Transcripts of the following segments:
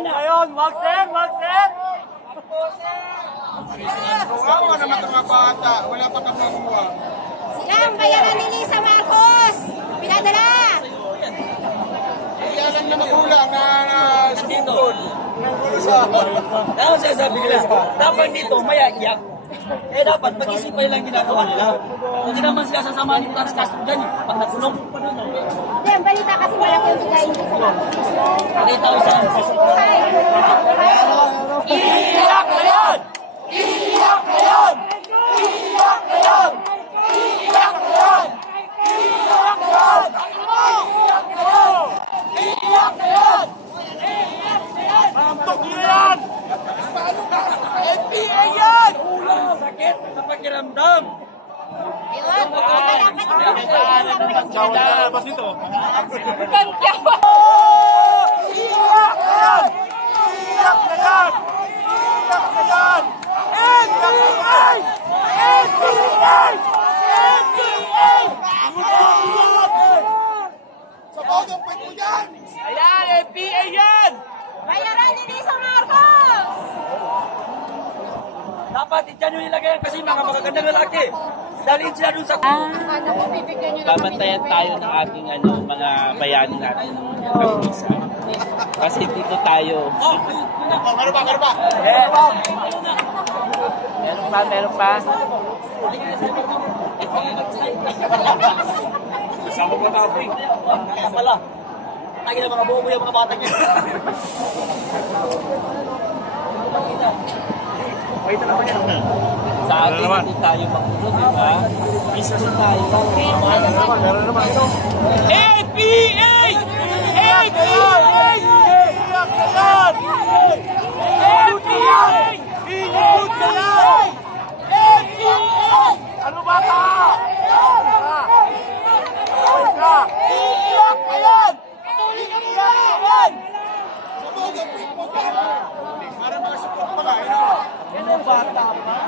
Ngayon, wag sir! Kawawa naman ang mga bata. Wala pa kang makuha. Sila ang bayaran ni Lisa Marcos. Pinadala. Iyalan na magulang na sumugod. Ano siya sabi nila? Dapat dito, maya iyak. Dapat mag-isip pa lang ginagawa nila. Hindi naman sila sasamahan yung taras kaso dyan. Pag nakulong. Hindi, ang balita kasi malaki yung bigay hindi sa mga. 3,000. Iyak na yan! Iyak na yan! Iyak na yan! Iyak na yan! Iyak na yan! Iyak na yan! Iyak na yan! Mampok yan! NPA yan! Ulang sakit sa pakiramdam! Yun, Labas dito. Iyak na yan! Iyak na yan! Iyak na yan! NPA! NPA! NPA! Sa bagong pwede mo yan! Ayan, NPA yan! bayaran ni Lisa Marcos. Dapat dyan yung ilagay kasi mga magagandang lalaki. Dalhin sila dun sa... Babantayan tayo ng ating mga bayani natin ng Kamisa. Kasi dito tayo. Meron pa? Yes. Meron pa. Kasama ko na ako. Pala. Lagi na mga buo yung mga bata niya. Sa atin, hindi tayo makulog, di ba? Isa sa tayo. Meron naman ito. APA! APA! Iyak na yan! APA! Iyak na yan! APA! Ano ba ka? Iyak na yan! Iyak na yan! Sa bagong pwede mo yan! Para makasupot pa ka. Ano bata pa?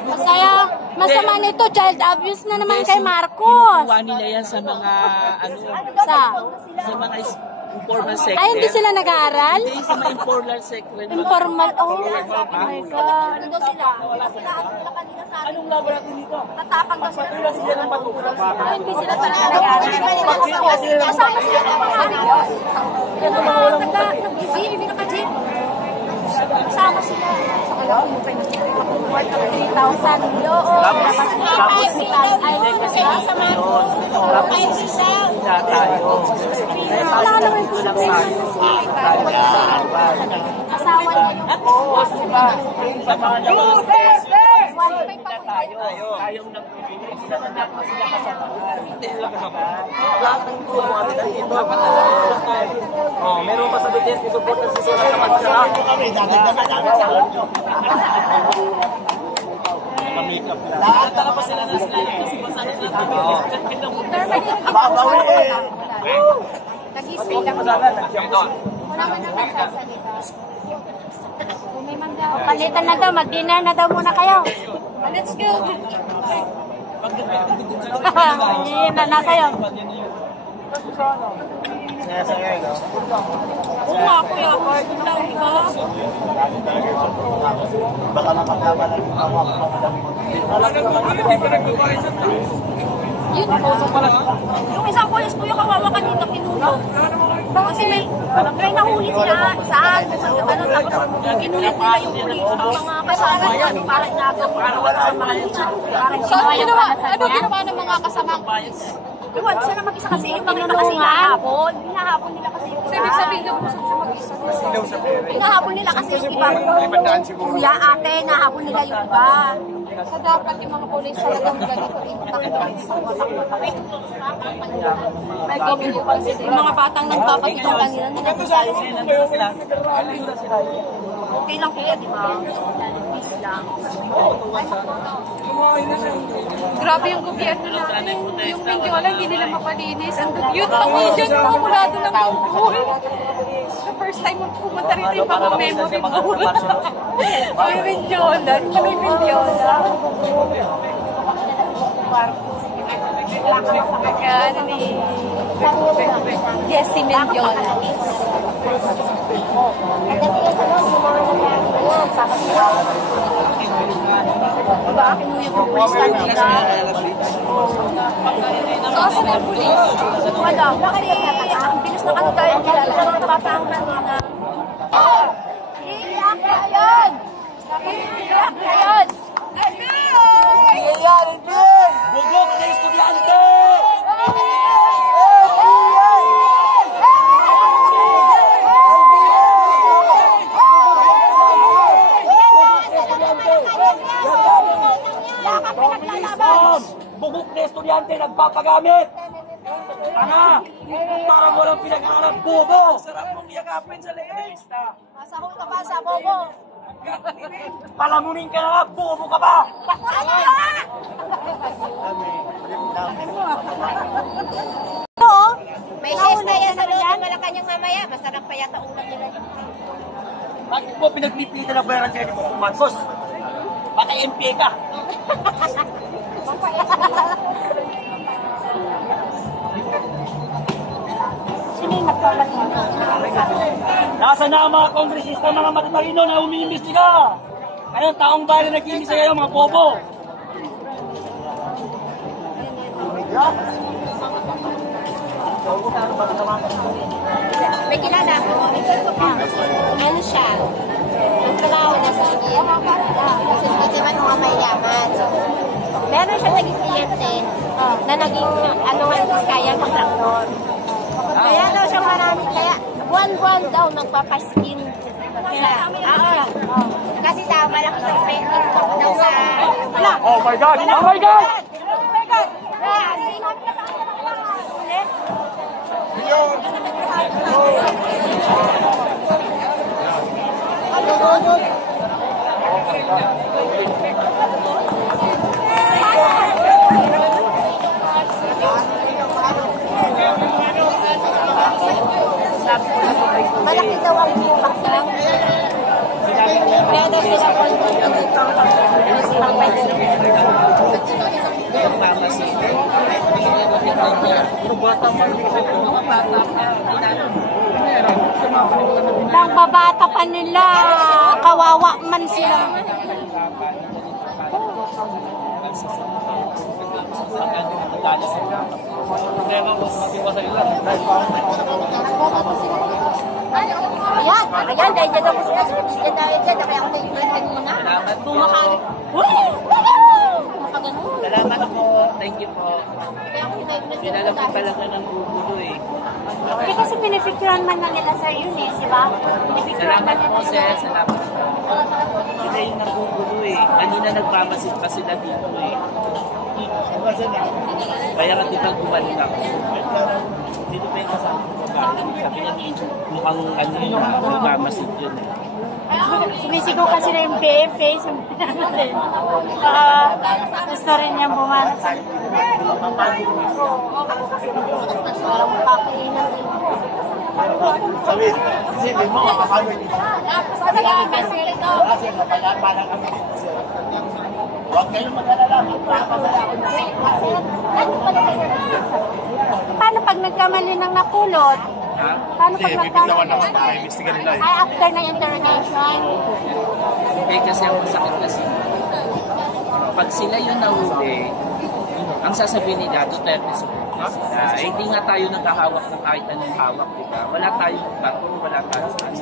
Masaya, masama nito, child abuse na naman kay Marcos. Kuha nila yan sa mga, sa mga informal sector. Ay, hindi sila nag-aaral? Hindi, sa mga informal sector. Informal, oh my God. Ano daw sila? Anong laboratory dito? Tatapang daw sila. Wala sila ng patutunan. Ay, hindi sila talaga nag-aaral. Kasama sila ng mga amigos. Yung mga nag-busy, hindi naka-gym. Kasama sila. Sa kaya ko mo kayo nag-work ng 3,000. Tapos sila. Ay, kasi sa mga ay sila. Wala naman po lang sa asawa niya. Oo, diba? Sa mga naman. Tayong nagpipili sila na dapat sila kasamahan. Hindi sila kasamahan. Lahat ng grupo mga pinagin. Dapat nalalang tayo. Meron pa sa BTS dito po na si Sosa naman sila. Lahat na pa sila na sila. Babawiin! Nag-i-stay lang. Wala Wala man naman sasalita. Palitan na daw, mag-dinner na daw muna kayo. Let's go. Dinner na kayo. Oo nga, kuya. Pardon lang, di ba? Baka nakatama lang yung hawak mo. Yung isang polis po yung kawawa kanina kinulong. Kasi may nahuli sila saan, tapos kinulit nila yung pulis, mga kasama niya, para inagaw, para wala kang mahal niya. Ano ginawa ng mga kasamang bias? Iwan, siya na mag-isa kasi yung mga kasi hinahabol. Hinahabol nila kasi yung iba. Ibig sabihin daw kung siya mag-isa. Hinahabol nila kasi yung iba. Kuya, ate, nahabol nila yung iba. So dapat yung mga pulis talagang ganito yung mga batang nagpapagitong kanina nagpapasalo sila. Okay lang kuya, di ba? Peace lang. Grabe yung gobyerno natin. Yung Mindiola, hindi nila mapalinis. Ang youth pa mo dyan, mga mula doon ang buhay. The first first time mo pumunta rito yung mga memory mo. Kami Mendiola. Kami Mendiola. Ano ni... Yes, si Mendiola. Bakit mo yung pulis kanina? So, asa na yung pulis? Wala. Ang bilis na ano tayo kilala. Napapang kanina. Iiyak na yun! Iiyak na yun! Bugok na estudyante! Bugok na estudyante nagpapagamit! Tanga! Parang walang pinag-aaral, bobo! Sarap mong yakapin sa leeg! Masahol ka ba sa bobo? Palamunin ka na nga, bobo ka ba? May sis na yan sa loob ng Malacanang mamaya. Masarap pa yata ulam nila yun. Bakit mo pinagpipilitan na bayaran sa'yo ni Bukong Mansos? Patay MPA ka! Sino yung nagpapalinga? Nasaan na ang mga kongresista, mga matatalino na umiimbestiga? Kayong taong bayan nag-iimbis sa kayo, mga bobo! May kilala ako. Ano siya? Ang trabaho na sa akin. Kasi hindi man mga mayaman. Meron siya naging kliyente na naging ano nga kaya kontraktor. Kaya daw siya marami. Kaya buwan-buwan daw nagpapaskin. Kasi daw malaki sa TikTok daw sa... Oh my God! Oh my God! Oh my God! Malaki daw ang impact lang. Kaya daw sila po Nang babata pa nila, kawawa man sila. Ayan, dahil dyan ako sila. Sila dahil dyan, kaya ako nag-ibig muna. Bumakalit. Salamat po. Thank you po. Pinala po talaga ng gugulo eh. Hindi kasi pinipicturan man lang nila sir yun eh, di ba? Pinipicturan Salamat man po, nila sir. yun. Salamat po. Sila yung nagugulo eh. Kanina nagpamasid pa sila dito eh. Kaya nga dito bumalik ako. Dito pa yung kasama ko babae. Sabi niya, mukhang ano yun, nagpamasid yun eh. Sumisigaw kasi na yung PFA, sabi natin. Gusto rin niya bumalik. Sabi mo, kapagod dito. Kasi mapalapalan kami. Huwag kayong mag-alala. Paano pag nagkamali ng napulot? Ha? Paano pag nagkamali? Imbestigan nila Ay, after na interrogation. Hindi kasi ang sakit kasi. Pag sila yung nahuli, ang sasabihin nila, Duterte support. Hindi nga tayo nagkahawak ng kahit anong hawak, diba? Wala tayong bato, wala tayong ano.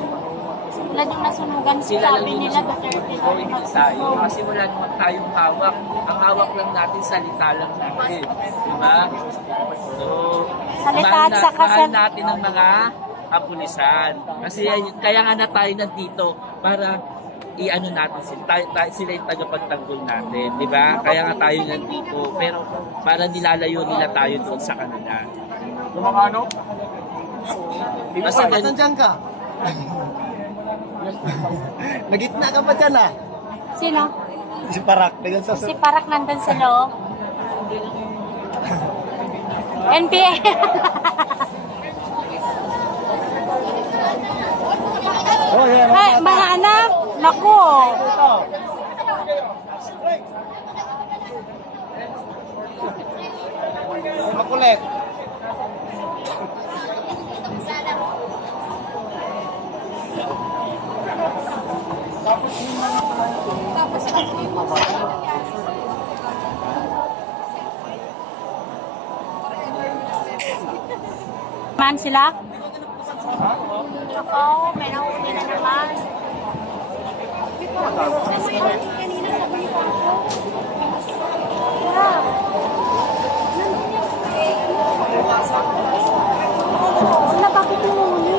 Sila yung nasunugan, Sila lang sabi yung nila Duterte. o hindi tayo. Kasi wala naman tayong hawak. Ang hawak lang natin, salita lang natin. Diba? So, Salita at saka mahal natin ang mga kapulisan. Kasi kaya nga na tayo nandito para i-ano natin sila yung tagapagtanggol natin, di ba? Kaya nga tayo nandito, pero para nilalayo nila tayo doon sa kanila. Yung mga ano? Basta Nandiyan ka? Nagitna ka pa dyan ah. Sino? Si Parak. Si Parak nandun sa loob. NPA. Ay, mga anak, naku. Makulit. Man sila? Ako, may nahuli na naman. Sila bakit nahuli?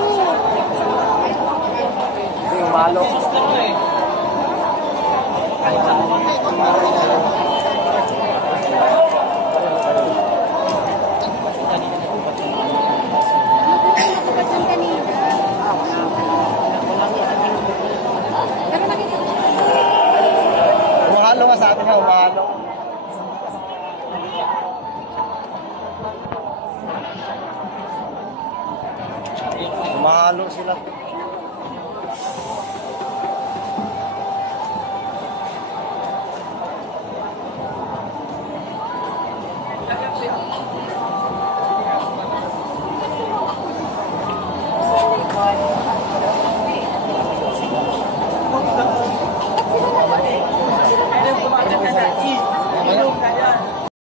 Malo. Umahalo nga sa atin ha, umahalo. Umahalo sila.